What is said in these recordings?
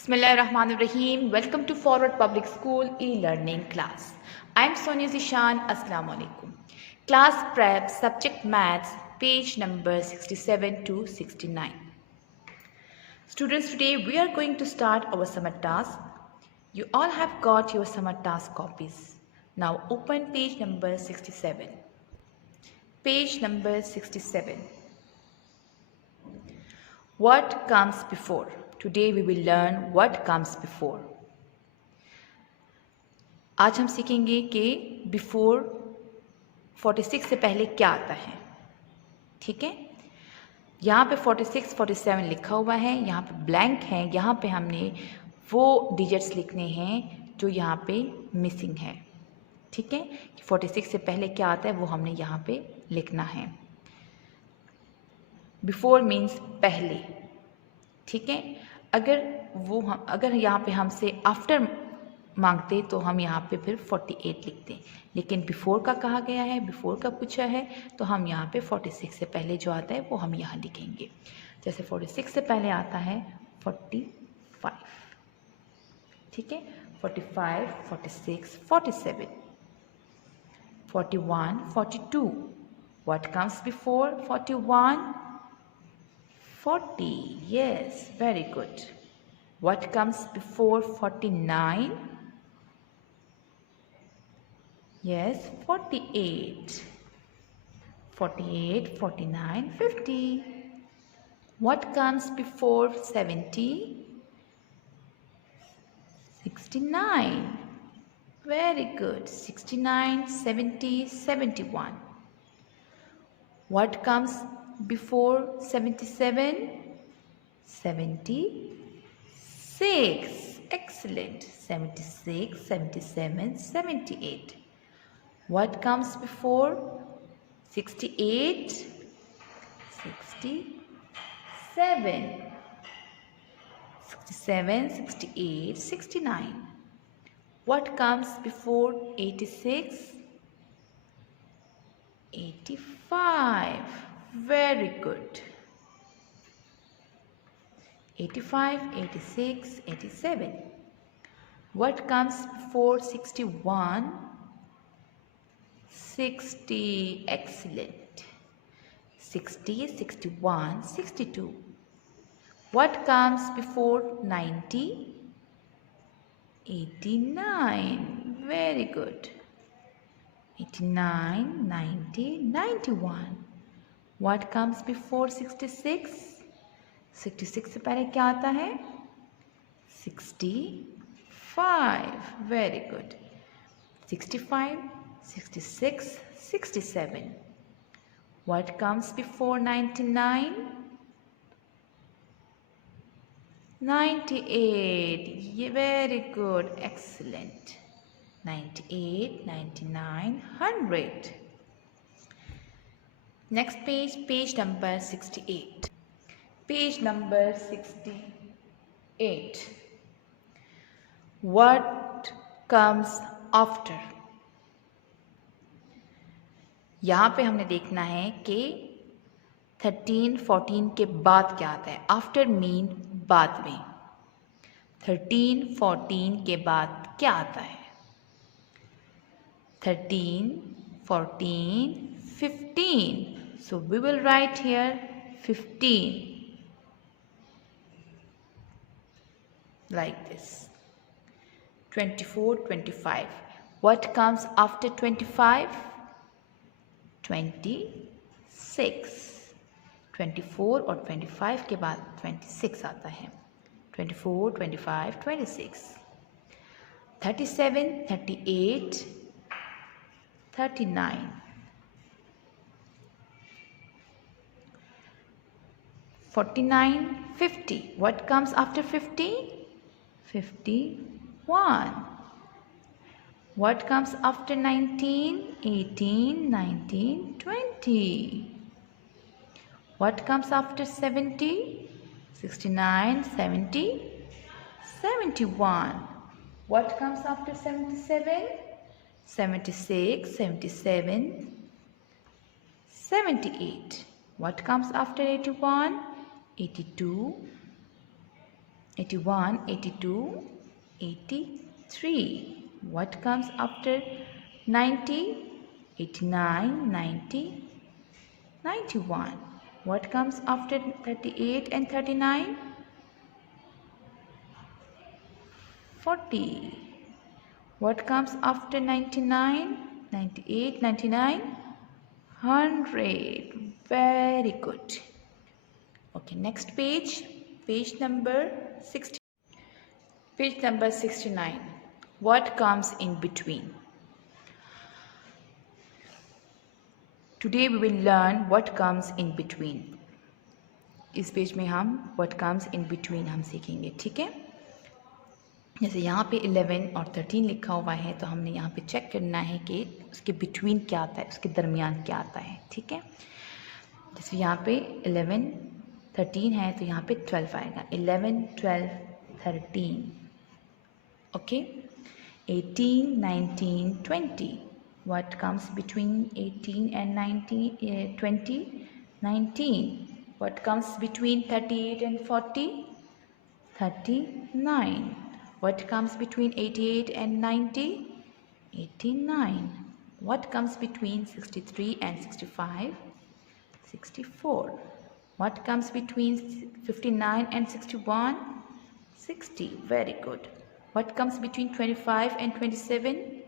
Bismillahirrahmanirrahim. Welcome to Forward Public School e-learning class. I am Sonia Zishan. Assalamu alaikum. Class prep subject maths page number 67 to 69. Students, today we are going to start our summer task. You all have got your summer task copies. Now open page number 67. Page number 67. What comes before? Today we will learn what comes before. आज हम सीखेंगे कि before 46 से पहले क्या आता है. ठीक है, यहाँ पे 46, 47 लिखा हुआ है, यहाँ पे ब्लैंक है, यहाँ पे हमने वो डिजिट्स लिखने हैं जो यहाँ पे मिसिंग है. ठीक है, 46 से पहले क्या आता है वो हमने यहाँ पे लिखना है. बिफोर मीन्स पहले. ठीक है, अगर यहाँ पे हमसे आफ्टर मांगते तो हम यहाँ पे फिर 48 लिखते, लेकिन बिफोर का कहा गया है, बिफोर का पूछा है, तो हम यहाँ पे 46 से पहले जो आता है वो हम यहाँ लिखेंगे. जैसे 46 से पहले आता है 45. ठीक है, 45, 46, 47, 41, 42. What comes before 41? 40. Yes, very good. What comes before 49? Yes, 48. 48, 49, 50. What comes before 70? 69. Very good. 69, 70, 71. What comes before 77? 76. Excellent. 76, 77, 78. What comes before 68? 67. 67, 68, 69. What comes before 86? 85. Very good. 85, 86, 87. What comes before 61? 60. Excellent. 60, 61, 62. What comes before 90? 89. Very good. 89, 90, 91. What comes before 66? 66 से पहले क्या आता है? 65. Very good. 65, 66, 67. What comes before 99? 98. Very good. Excellent. 98, 99, 100. Next page, page number 68. Page number 68. What comes after? यहाँ पे हमने देखना है कि 13, 14 के बाद क्या आता है. आफ्टर मीन बाद में. 13, 14 के बाद क्या आता है? 13, 14, 15. So we will write here 15. Like this. 24, 25. What comes after 25? 26. 24 और 25 के बाद 26 आता है. 24, 25, 26. 37, 38, 39. 49, 50. What comes after 50? 51. What comes after 19? 18, 19, 20. What comes after 70? 69, 70, 71. What comes after 77? 76, 77, 78. What comes after 81? 82, 81, 82, 83. What comes after 90? 89, 90, 91. What comes after 38 and 39? 40. What comes after 99? 98, 99, 100. Very good. Okay, next page. Page number 60. Page number 69. What comes in between? Today we will learn what comes in between. इस page में हम what comes in between हम सीखेंगे, ठीक है। जैसे यहाँ पे 11 और 13 लिखा हुआ है, तो हमने यहाँ पे चेक करना है कि उसके बिटवीन क्या आता है, उसके दरमियान क्या आता है, ठीक है। जैसे यहाँ पे 11 13 है, तो यहाँ पे 12 आएगा। 11 12 13, okay. 18 19 20. What comes between 18 and 19, 20? 19. What comes between 38 and 40? 39. What comes between 88 and 90? 89. What comes between 63 and 65? 64. What comes between 59 and 61? 60. Very good. What comes between 25 and 27?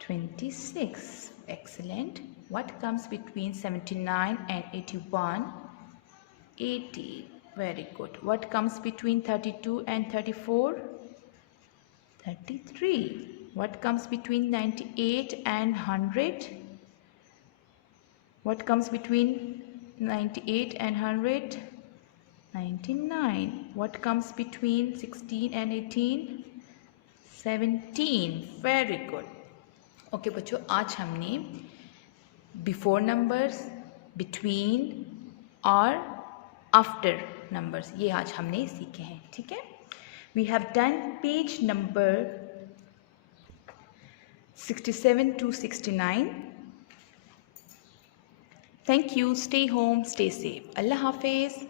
26. Excellent. What comes between 79 and 81? 80. Very good. What comes between 32 and 34? 33. What comes between 98 and 100? What comes between 98 and 100? 99. What comes between 16 and 18? 17. Very good. Okay बच्चों, आज हमने before numbers, between और after numbers, ये आज हमने सीखे हैं, ठीक है। We have done page number 67 to 69. Thank you. Stay home, stay safe. Allah हाफिज़.